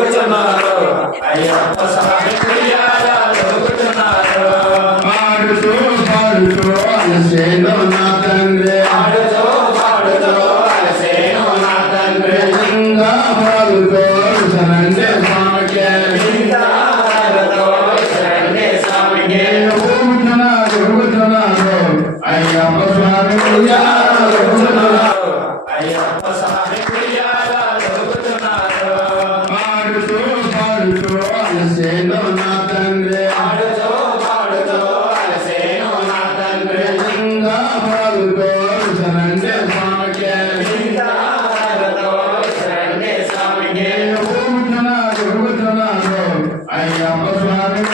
తిరుగుతున్నారు అయ్యప్ప స్వామి తిరుగుతున్నారు పాడుతూ పాడుతూ అలసేను నా తండ్రి పాడుతూ పాడుతూ అలసేను నా తండ్రి ఇంకా పాడుతూ శరణ్య స్వామికి ఇంకా పాడుతూ శరణ్య స్వామికి తిరుగుతున్నారు అయ్యప్ప స్వామి తిరుగుతున్నారు అయ్యప్ప స్వామి తిరుగుతున్నారు పాడుతూ పాడుతూ అలసేను నా తండ్రి పాడుతూ పాడుతూ అలసేను నా తండ్రి ఇంకా పాడుతూ శరణ్య స్వామికి ఇంకా పాడుతూ శరణ్య స్వామికి తిరుగుతున్నారు అయ్యప్ప స్వామి